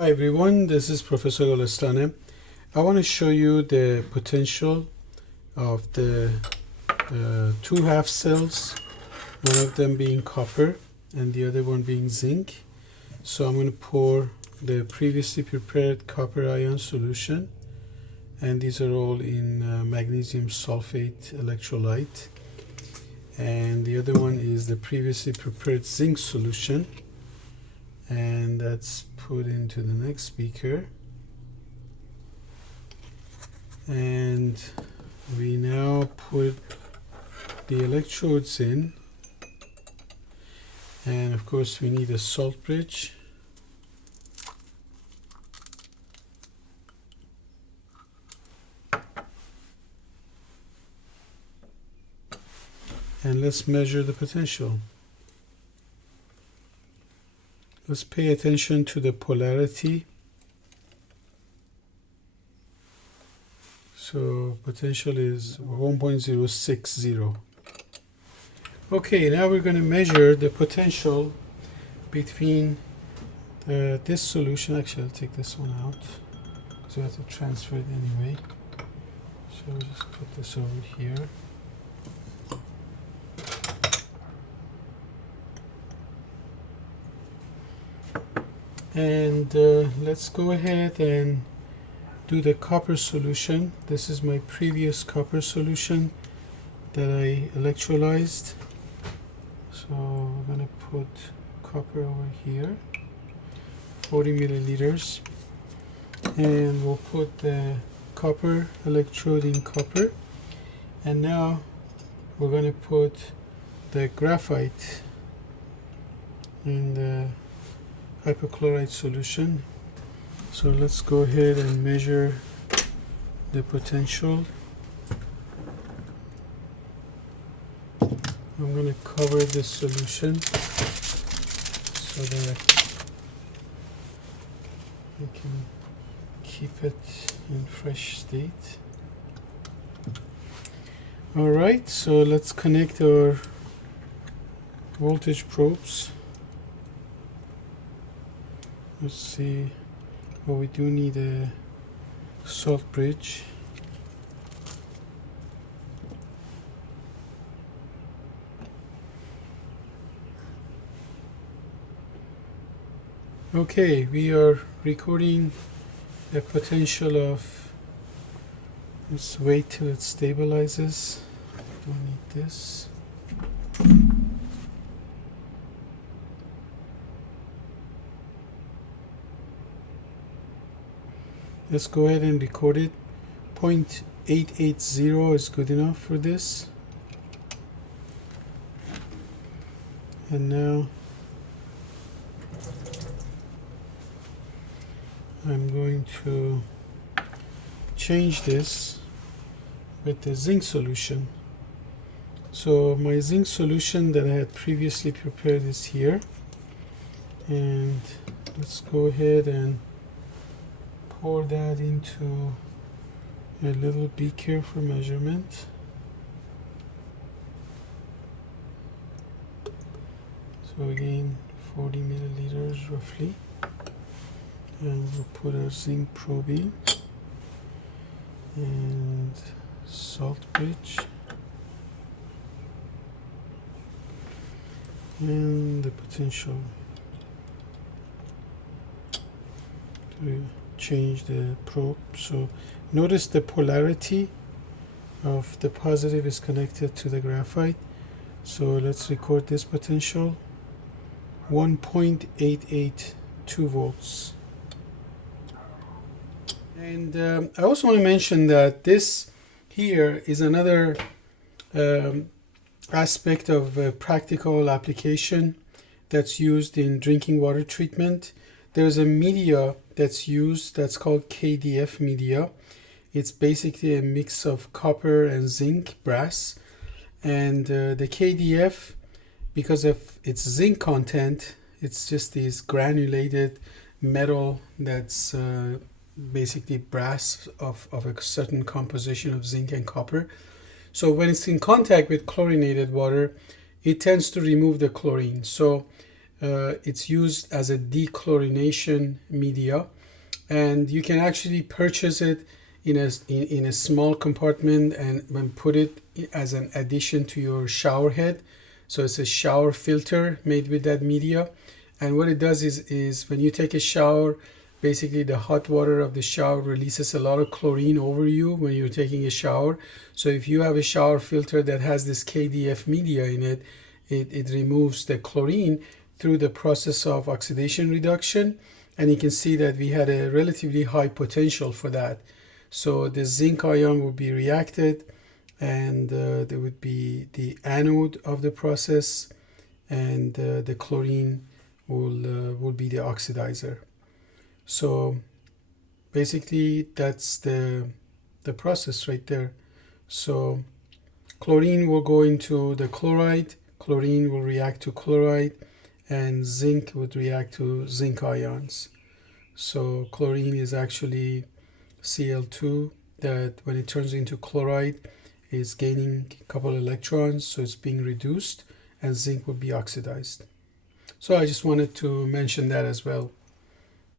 Hi everyone, this is Professor Golestane. I want to show you the potential of the two half cells, one of them being copper and the other one being zinc. So I'm going to pour the previously prepared copper ion solution, and these are all in magnesium sulfate electrolyte, and the other one is the previously prepared zinc solution, and that's put into the next beaker. And we now put the electrodes in, and of course we need a salt bridge. And let's measure the potential. Let's pay attention to the polarity. So potential is 1.060. Okay, now we're going to measure the potential between this solution. Actually, I'll take this one out because we have to transfer it anyway. So we'll just put this over here. And let's go ahead and do the copper solution. This is my previous copper solution that I electrolyzed. So we're going to put copper over here, 40 milliliters, and we'll put the copper electrode in copper. And now we're going to put the graphite in the hypochlorite solution. So let's go ahead and measure the potential. I'm going to cover this solution so that I can keep it in fresh state. Alright, so let's connect our voltage probes. Let's see. Well, we do need a salt bridge. Okay, we are recording a potential of, let's wait till it stabilizes. Don't need this. Let's go ahead and record it. 0.880 is good enough for this. And now I'm going to change this with the zinc solution. So my zinc solution that I had previously prepared is here. And let's go ahead and pour that into a little beaker for measurement. So again, 40 milliliters roughly. And we'll put our zinc probe in and salt bridge and the potential to change the probe. So notice the polarity of the positive is connected to the graphite. So let's record this potential, 1.882 volts. And I also want to mention that this here is another aspect of practical application that's used in drinking water treatment. There's a media that's used that's called KDF Media. It's basically a mix of copper and zinc, brass. And the KDF, because of its zinc content, it's just this granulated metal that's basically brass of a certain composition of zinc and copper. So when it's in contact with chlorinated water, it tends to remove the chlorine. So It's used as a dechlorination media, and you can actually purchase it in a small compartment and put it as an addition to your shower head. So it's a shower filter made with that media. And what it does is when you take a shower, basically the hot water of the shower releases a lot of chlorine over you when you're taking a shower. So if you have a shower filter that has this KDF media in it, it removes the chlorine through the process of oxidation reduction. And you can see that we had a relatively high potential for that. So the zinc ion will be reacted, and there would be the anode of the process, and the chlorine will be the oxidizer. So basically that's the process right there. So chlorine will go into the chloride, chlorine will react to chloride, and zinc would react to zinc ions. So chlorine is actually Cl2 that when it turns into chloride is gaining a couple electrons, so it's being reduced, and zinc will be oxidized. So I just wanted to mention that as well.